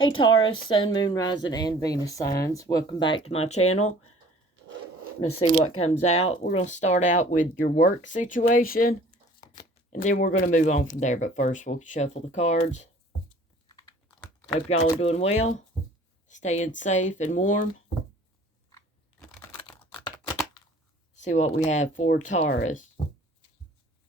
Hey Taurus, Sun, Moon, Rising, and Venus signs. Welcome back to my channel. Let's see what comes out. We're going to start out with your work situation, and then we're going to move on from there. But first, we'll shuffle the cards. Hope y'all are doing well, staying safe and warm. See what we have for Taurus.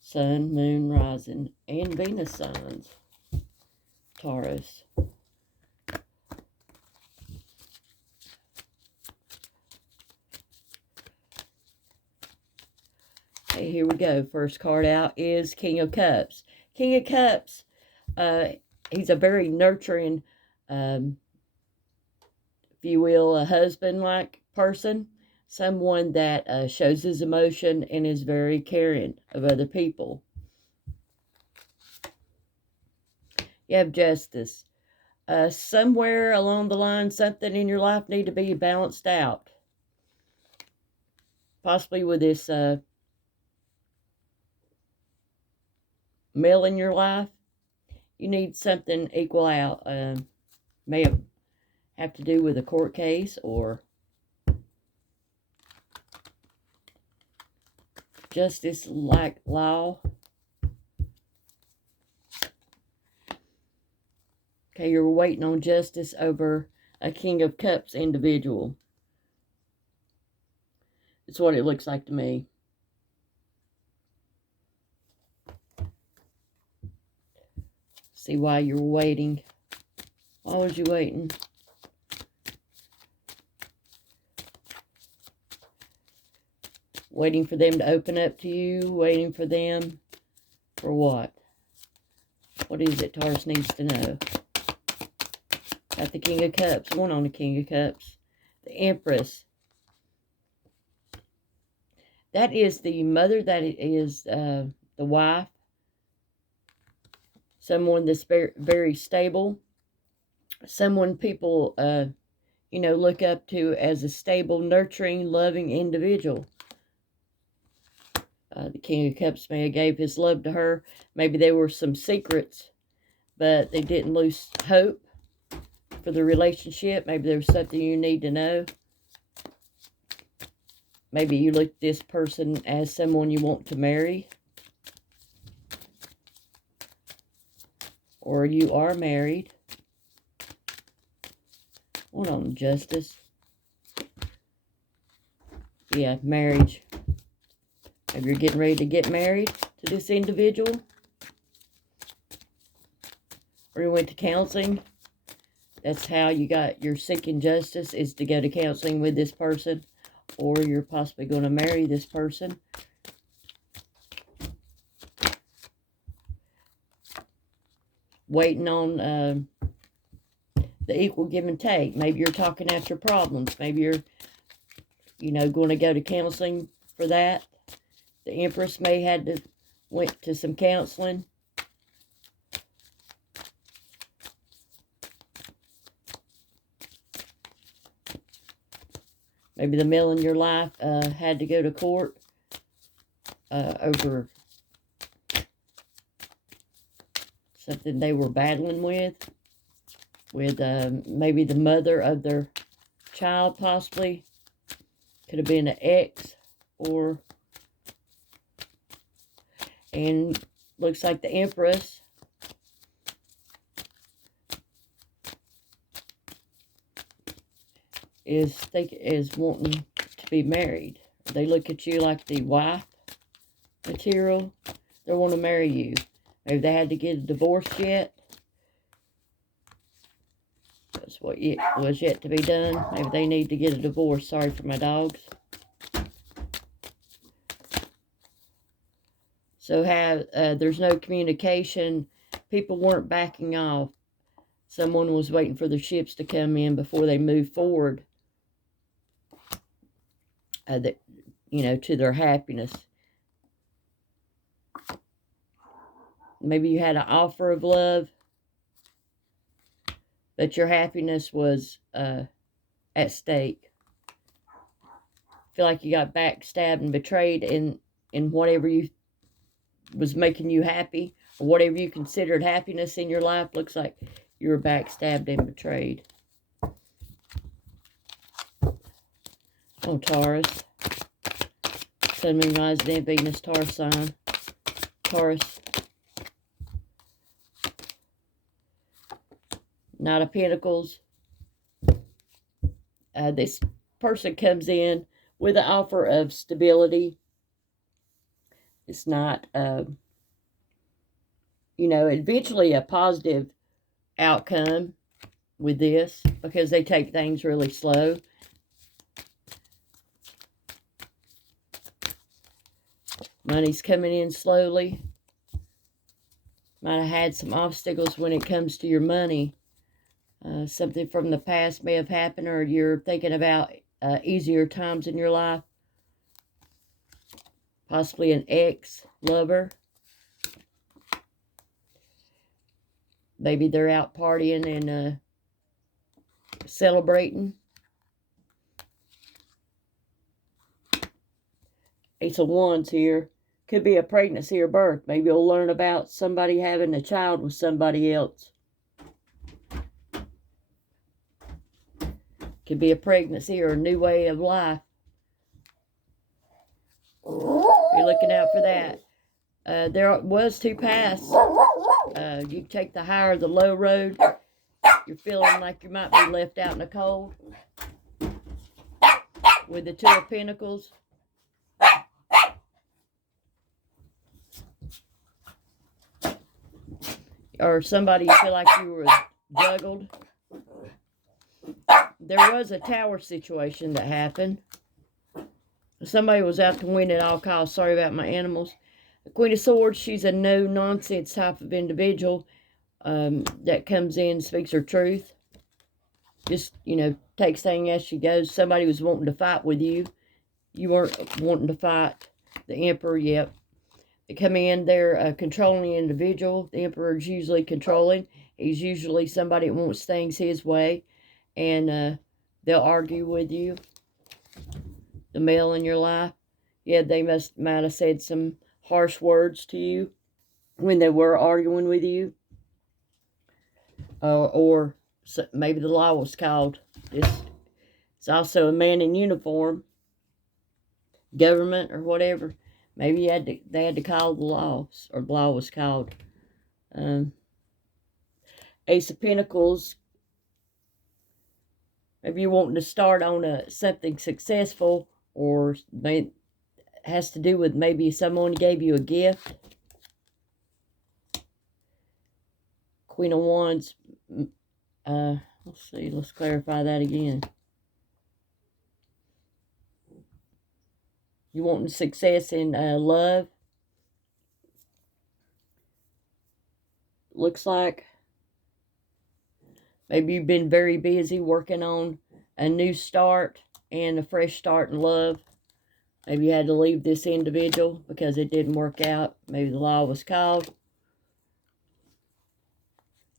Sun, Moon, Rising, and Venus signs. Taurus. Okay, here we go. First card out is King of Cups. King of Cups, he's a very nurturing, if you will, a husband-like person. Someone that shows his emotion and is very caring of other people. You have Justice. Somewhere along the line, something in your life need to be balanced out. Possibly with this male in your life. You need something equal out. May have to do with a court case or justice like law. Okay, you're waiting on justice over a King of Cups individual. It's what it looks like to me. See why you're waiting. Why was you waiting? Waiting for them to open up to you? Waiting for them for what? What is it Taurus needs to know? Got the King of Cups. One on the King of Cups. The Empress. That is the mother. That is the wife. Someone that's very, very stable. Someone people, look up to as a stable, nurturing, loving individual. The King of Cups may have gave his love to her. Maybe there were some secrets, but they didn't lose hope for the relationship. Maybe there was something you need to know. Maybe you look at this person as someone you want to marry. Or you are married. Hold on, Justice. Yeah, marriage. Maybe you're getting ready to get married to this individual. Or you went to counseling. That's how you got your seeking justice, is to go to counseling with this person. Or you're possibly going to marry this person. Waiting on the equal give and take. Maybe you're talking out your problems. Maybe you're, going to go to counseling for that. The Empress may have went to some counseling. Maybe the male in your life had to go to court over something they were battling with maybe the mother of their child, possibly. Could have been an ex, and looks like the Empress is wanting to be married. They look at you like the wife material. They want to marry you. Maybe they had to get a divorce yet. That's what was yet to be done. Maybe they need to get a divorce. Sorry for my dogs. So there's no communication. People weren't backing off. Someone was waiting for the ships to come in before they moved forward. To their happiness. Maybe you had an offer of love, but your happiness was at stake. Feel like you got backstabbed and betrayed in whatever was making you happy, or whatever you considered happiness in your life. Looks like You were backstabbed and betrayed. Oh, Taurus. Sun, Moon, Rising, and Venus, Taurus sign. Taurus. Knight of Pentacles. This person comes in with an offer of stability. It's not, you know, eventually a positive outcome with this because they take things really slow. Money's coming in slowly. Might have had some obstacles when it comes to your money. Something from the past may have happened, or you're thinking about easier times in your life. Possibly an ex-lover. Maybe they're out partying and celebrating. Ace of Wands here. Could be a pregnancy or birth. Maybe you'll learn about somebody having a child with somebody else. Could be a pregnancy or a new way of life. Be looking out for that. There was two paths. You take the high or the low road. You're feeling like you might be left out in the cold. With the Two of Pentacles. Or somebody you feel like you were juggled. There was a tower situation that happened. Somebody was out to win at all costs. Sorry about my animals. The Queen of Swords, she's a no-nonsense type of individual that comes in, speaks her truth. Just, you know, takes things as she goes. Somebody was wanting to fight with you. You weren't wanting to fight. The Emperor, yep. They come in, they're a controlling individual. The Emperor is usually controlling. He's usually somebody that wants things his way. And they'll argue with you. The male in your life. Yeah, they might have said some harsh words to you when they were arguing with you. Or maybe the law was called. It's also a man in uniform. Government or whatever. Maybe they had to call the laws. Or the law was called. Ace of Pentacles. Maybe you're wanting to start on something successful, or has to do with maybe someone gave you a gift. Queen of Wands. Let's see. Let's clarify that again. You wanting success in love. Looks like maybe you've been very busy working on a new start and a fresh start in love. Maybe you had to leave this individual because it didn't work out. Maybe the law was called.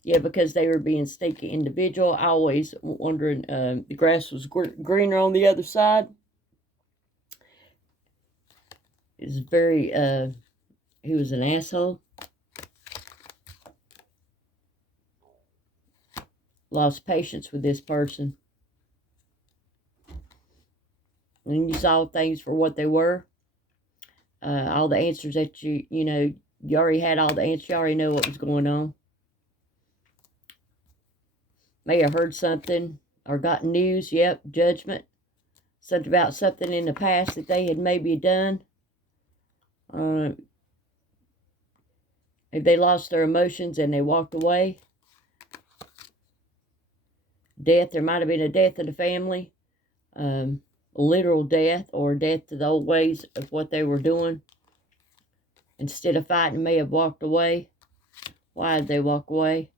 Yeah, because they were being sneaky individual. I always wondering the grass was greener on the other side. It's very, he was an asshole. Lost patience with this person. And you saw things for what they were. All the answers that you know, you already had all the answers. You already know what was going on. May have heard something or got news. Yep, judgment. Something about something in the past that they had maybe done. If they lost their emotions and they walked away. Death. There might have been a death in the family. A literal death or death to the old ways of what they were doing. Instead of fighting, may have walked away. Why did they walk away?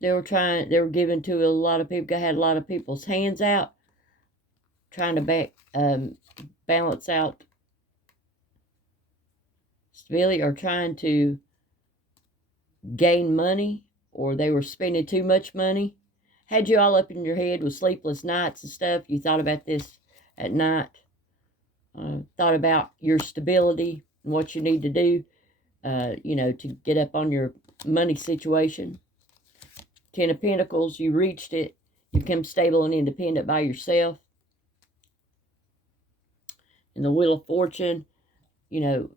They were given to a lot of people, had a lot of people's hands out, trying to balance out stability, or trying to gain money, or they were spending too much money. Had you all up in your head with sleepless nights and stuff. You thought about this at night. Thought about your stability and what you need to do, you know, to get up on your money situation. Ten of Pentacles, you reached it. You become stable and independent by yourself. And the Wheel of Fortune, you know,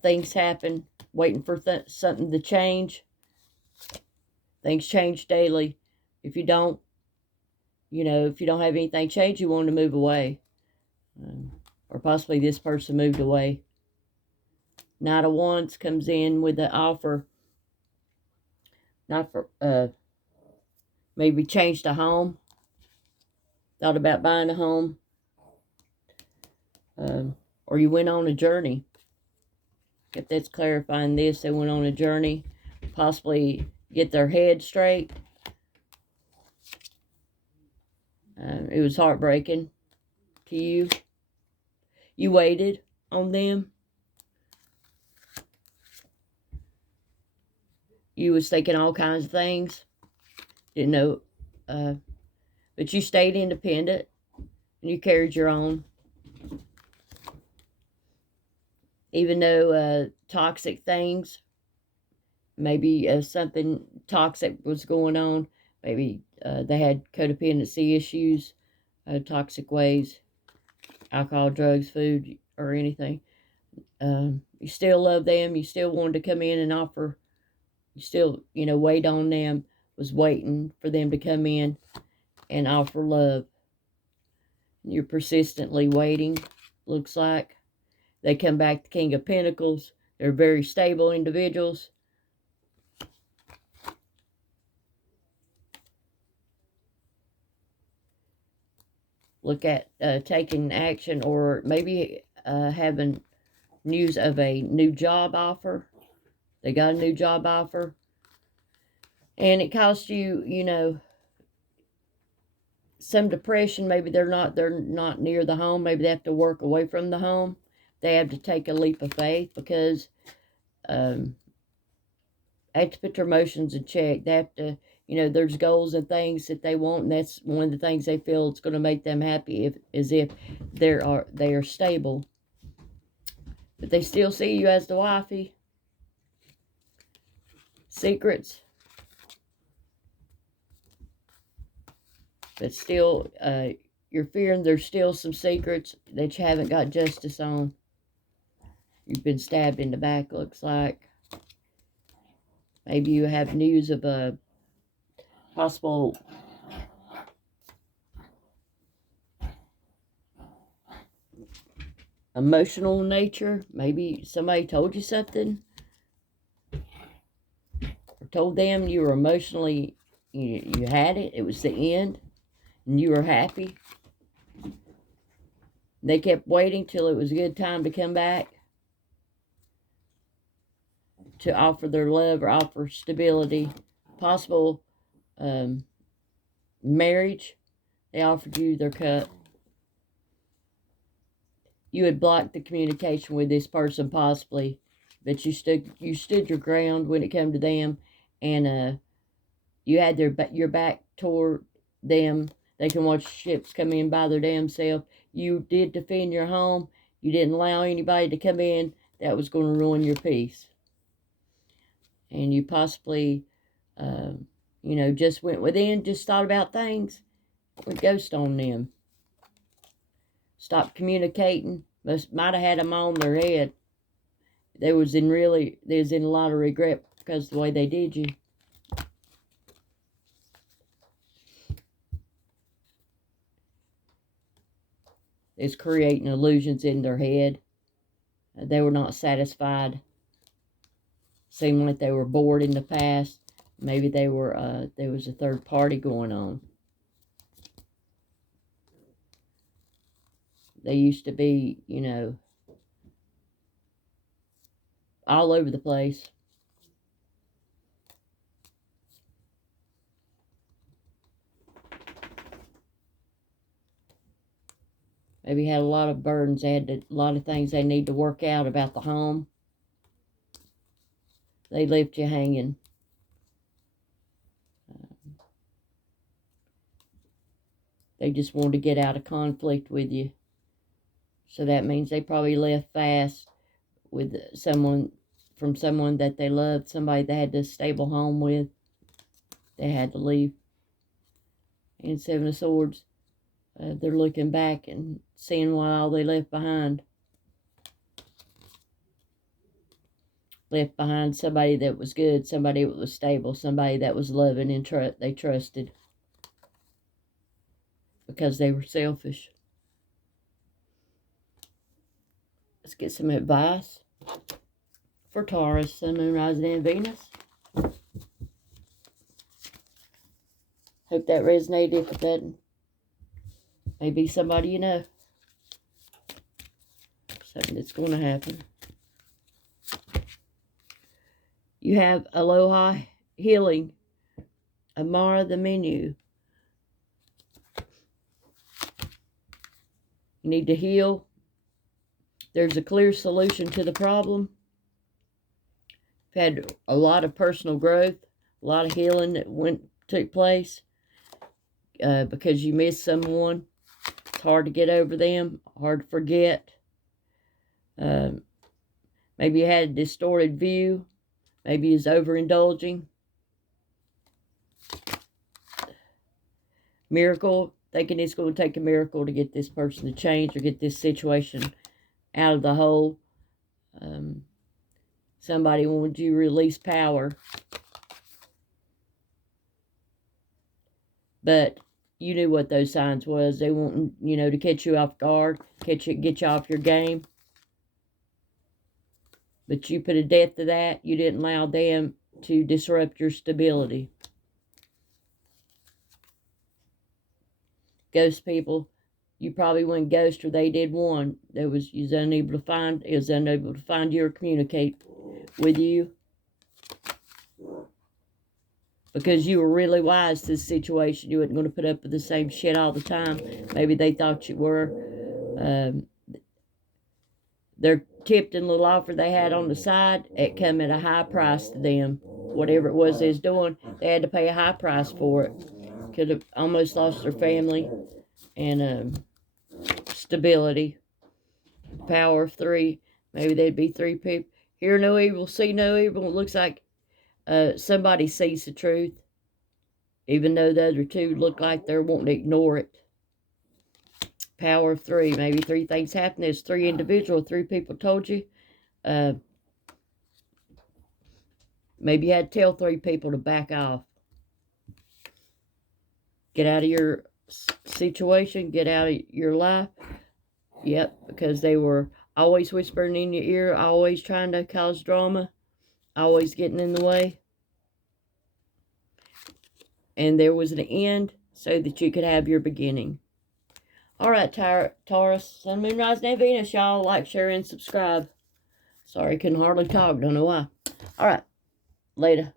things happen, waiting for something to change. Things change daily. If you don't, you know, if you don't have anything change, you want to move away. Or possibly this person moved away. Knight of Wands comes in with the offer. Not for, maybe changed a home. Thought about buying a home. Or you went on a journey. If that's clarifying this, they went on a journey. Possibly get their head straight. It was heartbreaking to you. You waited on them. You was thinking all kinds of things. Didn't know. But you stayed independent. And you carried your own. Even though toxic things, maybe something toxic was going on. Maybe they had codependency issues, toxic ways, alcohol, drugs, food, or anything. You still love them. You still wanted to come in and offer. You still, you know, wait on them. Was waiting for them to come in and offer love. You're persistently waiting, looks like. They come back, the King of Pentacles. They're very stable individuals. Look at taking action, or maybe having news of a new job offer. They got a new job offer. And it cost you, you know, some depression. Maybe they're not near the home. Maybe they have to work away from the home. They have to take a leap of faith because they have to put their emotions in check. They have to, you know, there's goals and things that they want, and that's one of the things they feel it's going to make them happy if they are stable. But they still see you as the wifey. Secrets. But still, you're fearing there's still some secrets that you haven't got justice on. You've been stabbed in the back, looks like. Maybe you have news of a possible emotional nature. Maybe somebody told you something. Or told them you were emotionally, you had it. It was the end. And you were happy. They kept waiting till it was a good time to come back. To offer their love or offer stability, possible marriage. They offered you their cup. You had blocked the communication with this person possibly, but you stood your ground when it came to them, and you had your back toward them. They can watch ships come in by their damn self. You did defend your home. You didn't allow anybody to come in that was going to ruin your peace. And you possibly, you know, just went within, just thought about things, would ghost on them. Stopped communicating. Might have had them on their head. They was in a lot of regret because of the way they did you. It's creating illusions in their head. They were not satisfied. Seemed like they were bored in the past. Maybe there was a third party going on. They used to be, you know, all over the place. Maybe had a lot of burdens. They had a lot of things they need to work out about the home. They left you hanging. They just wanted to get out of conflict with you. So that means they probably left fast with someone that they loved, somebody they had a stable home with. They had to leave. And Seven of Swords. They're looking back and seeing what all they left behind. Left behind somebody that was good, somebody that was stable, somebody that was loving and they trusted. Because they were selfish. Let's get some advice for Taurus, Sun, Moon, Rising, and Venus. Hope that resonated. If it doesn't, maybe somebody you know. Something that's going to happen. You have Aloha, Healing, Amara the Menu. You need to heal. There's a clear solution to the problem. You've had a lot of personal growth, a lot of healing that took place because you missed someone. It's hard to get over them, hard to forget. Maybe you had a distorted view. Maybe you was overindulging. Miracle, thinking it's going to take a miracle to get this person to change or get this situation out of the hole. Somebody wanted you to release power. But you knew what those signs was. They wanted, you know, to catch you off guard, get you off your game. But you put a death to that. You didn't allow them to disrupt your stability. Ghost people, you probably went ghost or they did one. You was unable to find you or communicate with you. Because you were really wise to this situation. You weren't going to put up with the same shit all the time. Maybe they thought you were. Their tipped and little offer they had on the side, it come at a high price to them. Whatever it was they was doing, they had to pay a high price for it. Could have almost lost their family and stability. Power of 3. Maybe they'd be 3 people. Hear no evil, see no evil. It looks like somebody sees the truth, even though the other 2 look like they're wanting to ignore it. Power of 3. Maybe 3 things happen. There's 3 individuals, 3 people told you. Maybe you had to tell 3 people to back off. Get out of your situation. Get out of your life. Yep, because they were always whispering in your ear, always trying to cause drama, always getting in the way. And there was an end so that you could have your beginning. All right, Taurus, Sun, Moon, Rising, and Venus, y'all. Like, share, and subscribe. Sorry, couldn't hardly talk. Don't know why. All right, later.